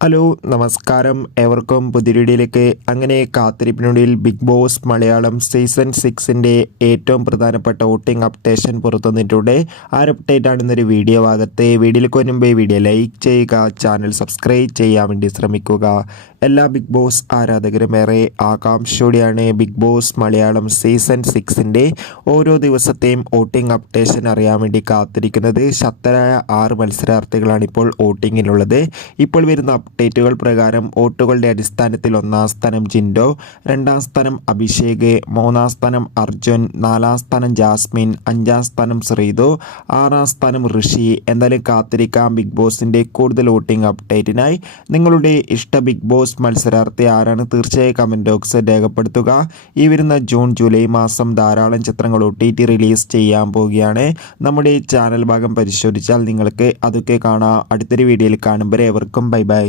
Hello നമസ്കാരം ഏവർക്കും പുതിയ വീഡിയോയിലേക്ക്. അങ്ങനെ കാത്തിരിപ്പിനൊടുവിൽ ബിഗ് ബോസ് മലയാളം സീസൺ 6ൻ്റെ ഏറ്റവും പ്രധാനപ്പെട്ട വോട്ടിംഗ് അപ്ഡേഷൻ പുറത്തുവന്നിട്ടുണ്ട്. ആ ഒരു അപ്ഡേറ്റ് ആണ് ഇന്നൊരു വീഡിയോ ഭാഗത്ത്. വീഡിയോയിലേക്ക് വരുമ്പോൾ വീഡിയോ ലൈക്ക് ചെയ്യുക, ചാനൽ സബ്സ്ക്രൈബ് ചെയ്യാൻ വേണ്ടി ശ്രമിക്കുക. എല്ലാ ബിഗ് ബോസ് ആരാധകരും ഏറെ ആകാംക്ഷയോടെയാണ് ബിഗ് ബോസ് മലയാളം സീസൺ 6ൻ്റെ ഓരോ ദിവസത്തെയും വോട്ടിംഗ് അപ്ഡേഷൻ അറിയാൻ വേണ്ടി കാത്തിരിക്കുന്നത്. ശക്തരായ 6 മത്സരാർത്ഥികളാണ് ഇപ്പോൾ വോട്ടിങ്ങിലുള്ളത്. ഇപ്പോൾ വരുന്ന അപ്ഡേറ്റുകൾ പ്രകാരം വോട്ടുകളുടെ അടിസ്ഥാനത്തിൽ 1-ാം സ്ഥാനം ജിൻഡോ, 2-ാം സ്ഥാനം അഭിഷേക്, 3-ാം സ്ഥാനം അർജുൻ, 4-ാം സ്ഥാനം ജാസ്മിൻ, 5-ാം സ്ഥാനം ശ്രീതു, 6-ാം സ്ഥാനം ഋഷി. എന്തായാലും കാത്തിരിക്കാം ബിഗ് ബോസിൻ്റെ കൂടുതൽ വോട്ടിംഗ് അപ്ഡേറ്റിനായി. നിങ്ങളുടെ ഇഷ്ട ബിഗ് ബോസ് മത്സരാർത്ഥി ആരാണ്? തീർച്ചയായും കമൻറ്റ് ബോക്സിൽ രേഖപ്പെടുത്തുക. ഈ വരുന്ന ജൂൺ ജൂലൈ മാസം ധാരാളം ചിത്രങ്ങൾ OTT റിലീസ് ചെയ്യാൻ പോവുകയാണ്. നമ്മുടെ ചാനൽ ഭാഗം പരിശോധിച്ചാൽ നിങ്ങൾക്ക് അതൊക്കെ കാണാം. അടുത്തൊരു വീഡിയോയിൽ കാണുമ്പോൾ ഏവർക്കും ബൈ ബൈ.